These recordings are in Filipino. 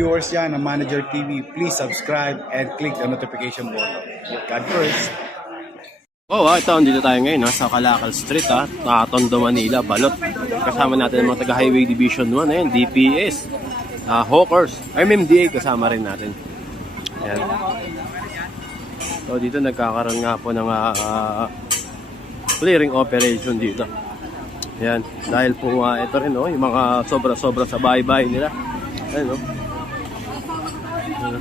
viewers yan ng Manager TV, please subscribe and click the notification button. God first. Oh, ito, dito tayo ngayon sa Calakal Street, Tondo, Manila, Balot. Kasama natin ang mga taga Highway Division 1, ayan, DPS, Hawkers, MMDA kasama rin natin. Ayan. So dito nagkakaroon nga po ng clearing operation dito. Ayan, dahil po ito rin yung mga sobra-sobra sa bahay-bahay nila. Ayan, Ayan.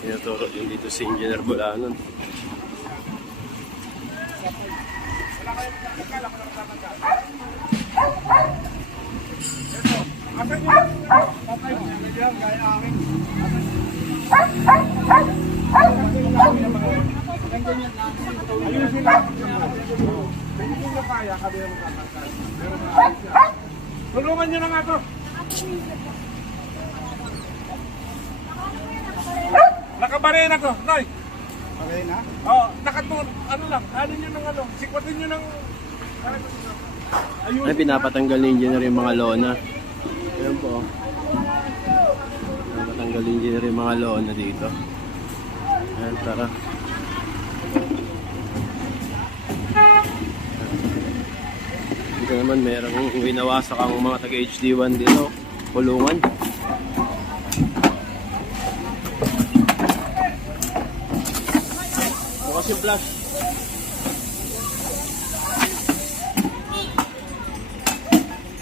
Tinuturo yung dito si Engineer Bulanon. Tulungan nyo na nga to. Nakabarin ako, Noy. Okay na? Oo, ano lang, halin nyo ng sikwatin nyo ng... Ay, pinapatanggal ni Engineer yung mga lona. Ayan po. Pinapatanggal ni Engineer yung mga lona dito. Ayan, tara. Dito naman merong winawasak ang mga taga-HD1 dito. Kulungan. Bukas yung flash.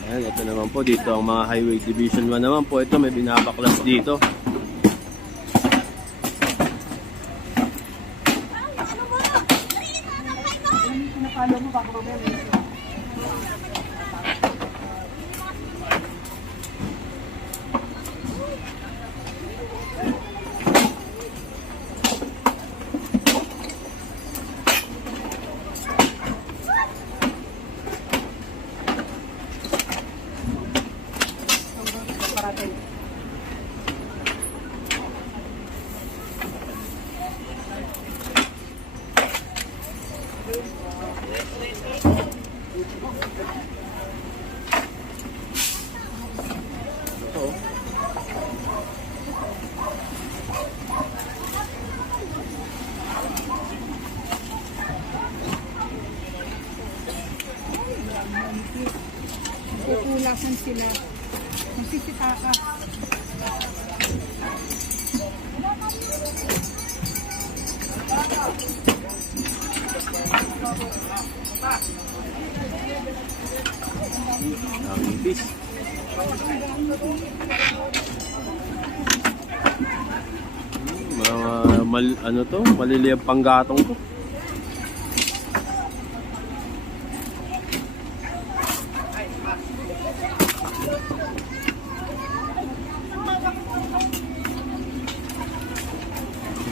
Ayan, ito naman po dito ang mga Highway Division 1 naman po. Ito may binabaklas dito. Kukulasan sila. Magsisita ka. Ang ipis. Ano to? Maliliyab panggatong to.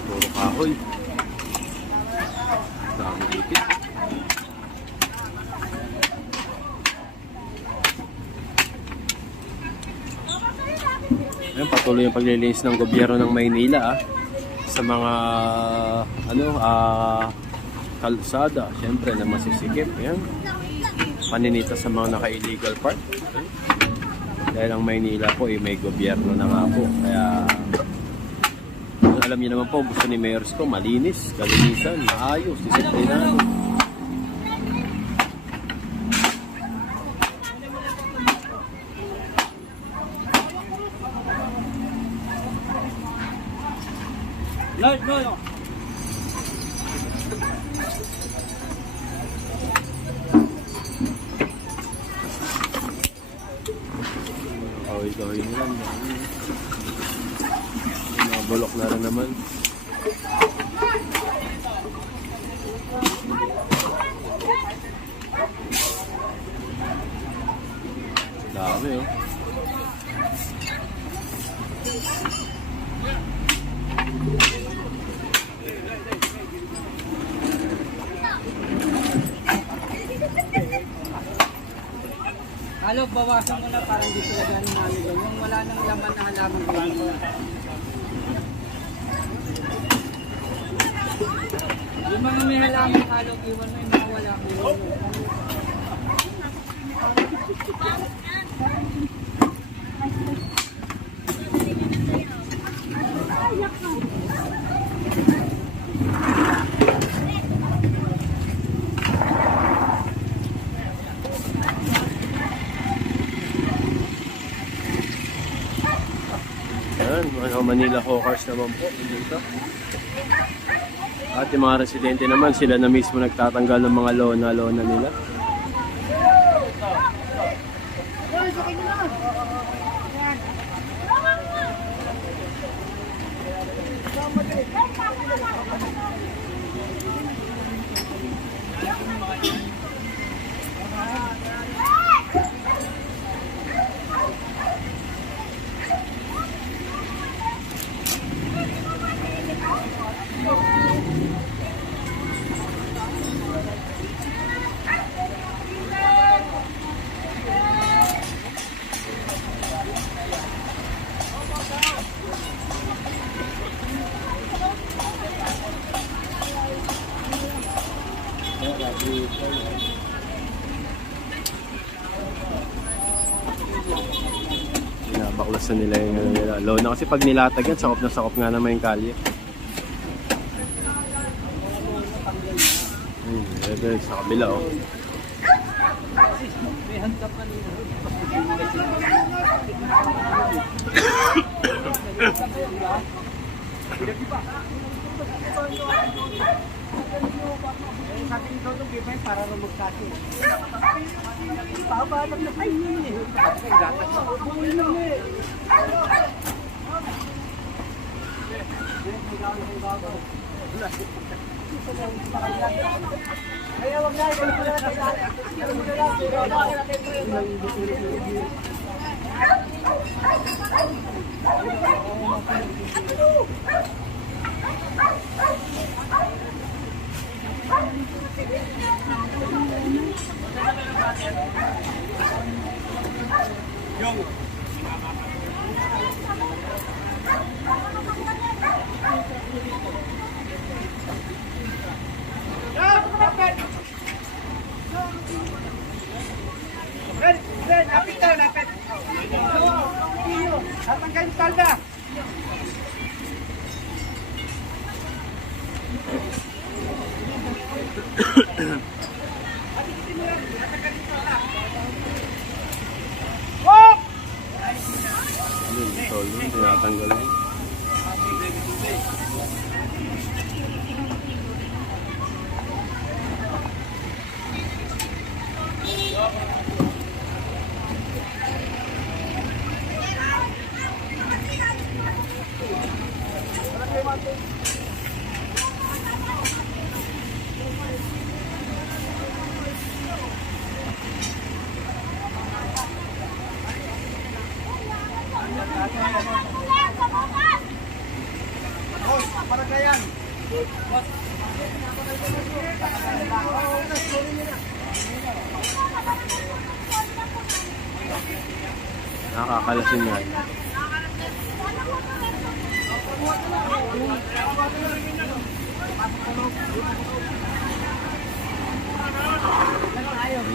Puro kahoy. Dami ipis. Ayan, patuloy yung paglilinis ng gobyerno ng Maynila sa mga kalsada, syempre na masisikip. Ayan, paninita sa mga naka-illegal park. Dahil ang Maynila po may gobyerno na nga po, kaya alam niyo naman po, gusto ni Mayor Isko malinis, kalinisan, maayos, disiplinado. Kawin-kawin lang. Mga bulok na rin naman. Dami Halo, bawasan mo na parang di sila gano'n naligaw. Yung wala nang laman na halaman ko. Yung mga may halaman halo, iwan mo yung mga wala ko. Yan, mga Manila Hawkers naman po dito. At yung mga residente naman, sila na mismo nagtatanggal ng mga lona nila. Baklasan nila yung ano nila. Lona kasi pag nilatag yan, sakop na sakop nga naman yung kalye. Ito sa kabila oh. Sabi nito itong gipay para lumagkasi. Pahabalag na kayo yun eh. Kasi gatas na. Buhay na eh. Kaya wag na. Tatanggalin talda. Tolo, tinatanggal yun. Nakakalasin nga.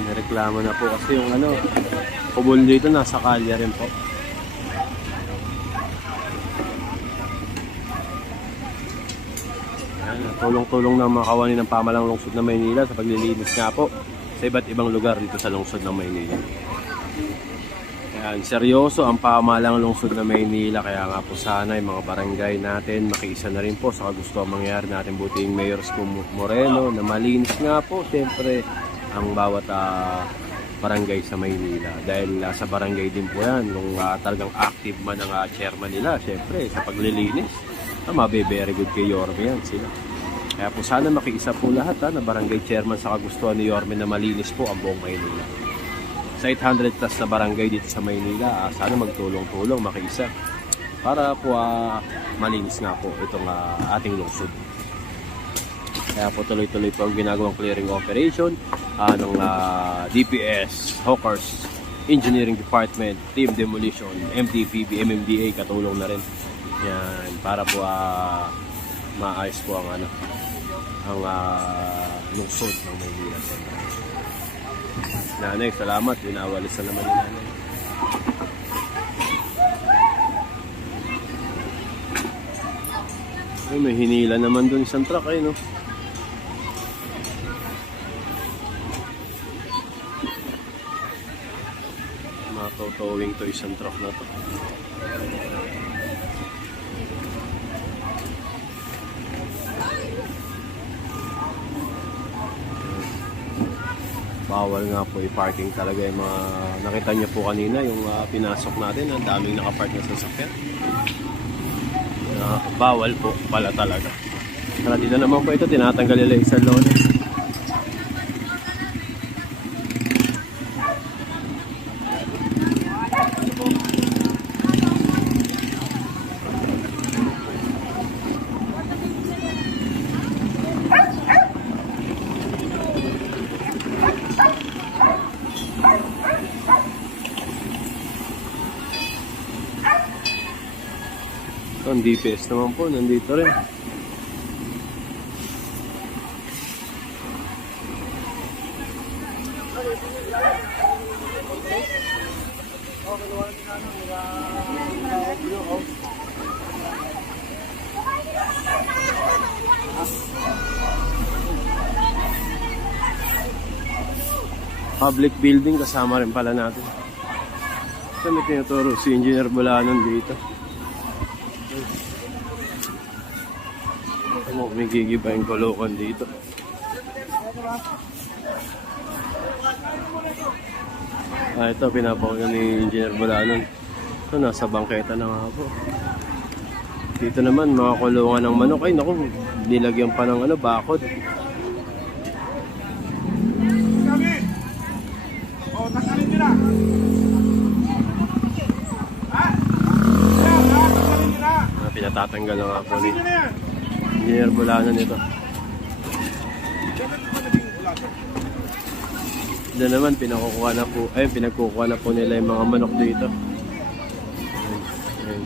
Nareklamo na po kasi yung ano, kubol dito nasa kalya rin po. Tulong-tulong ng mga kawani ng pamalang lungsod ng Maynila sa paglilinis nga po sa iba't ibang lugar dito sa lungsod ng Maynila. Ayan, seryoso ang pamalang lungsod ng Maynila, kaya nga po sana yung mga barangay natin makiisa na rin po sa kagusto ang mangyari natin. Buti yung Mayor Moreno na malinis nga po siyempre ang bawat barangay sa Maynila, dahil sa barangay din po yan kung talagang active man ang chairman nila siyempre sa paglilinis. Mabe-very good kay Yorme yan sila. Kaya po sana makiisa po lahat na barangay chairman sa kagustuhan ni Yorme na malinis po ang buong Maynila. Sa 800 plus na barangay dito sa Maynila, sana magtulong-tulong, makiisa para po malinis nga po itong ating lungsod. Kaya po tuloy-tuloy po ang ginagawang clearing operation ng DPS Hawkers Engineering Department, Team Demolition, MTPB, MMDA, katulong na rin. Yan, para po maayos po ang lungsod ng Maynila. Nanay, salamat. Winawalis na naman ni nanay. Ay, may hinila naman dun isang truck ay, no? Matotowing to isang truck na to. Bawal nga po i-parking talaga yung mga nakita niyo po kanina yung pinasok natin, ang daming nakapark na sasakyan. Bawal po pala talaga. Para dito naman po ito, tinatanggal nila isang loan. Ang DPS naman po, nandito rin. Public building kasama rin pala natin. So may tinuturo si Engineer Bulanon dito. May gigiba yung kolokan dito. Ito pinapauna ni Engineer Bulanon. Ito nasa bangketa na nga po. Dito naman mga kulungan ng manok. Ay naku, nilagyan pa ng bakod. Tanggalin nila. Pinatatanggal na nga po ni Engineer Bulanon ito. Ito naman pinagkukuha na po nila yung mga manok dito. Ayan.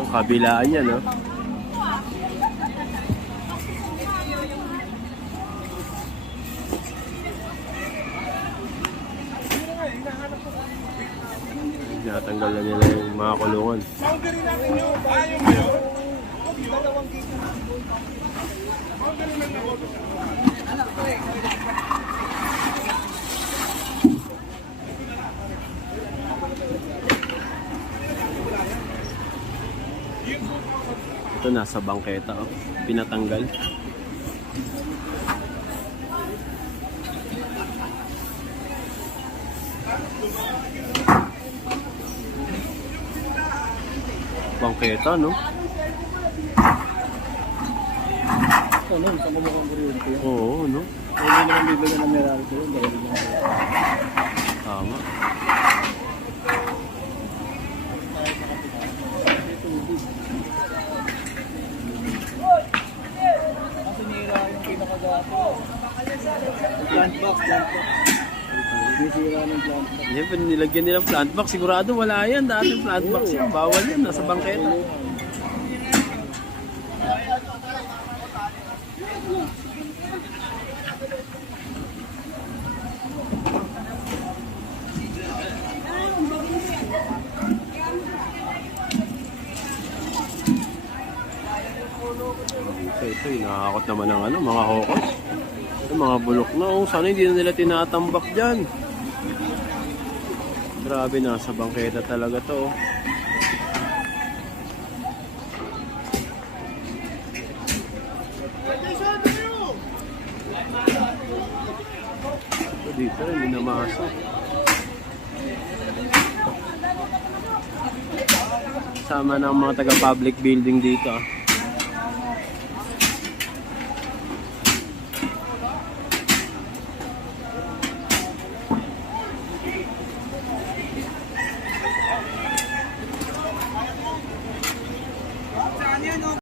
Yung kabilaan niya, no? Natanggal na nila yung mga kulungan. Boundary natin yung ayaw mo yun. Dalawang dito. Boundary lang na auto. Ito nasa bangketa, pinatanggal. Bangketa, no? Ano, sa kumukhang kuryente yun. Oo, no? Hindi naman bibigyan ng Meralco yun. Dahil na. Tama. Kasi nira yung pinakagato. Plant box. Nisira ng plant box. Siyempre, nilagyan nilang plant box. Sigurado wala yan. Dati plant box yan. Bawal yan. Nasa bangketa. Ito, nakakot naman ng mga hawkers. Ito, mga bulok na. Sana hindi na nila tinatambak dyan. Grabe, nasa bangketa talaga to. Ito dito rin, hindi namasa. Sama ng mga taga-public building dito.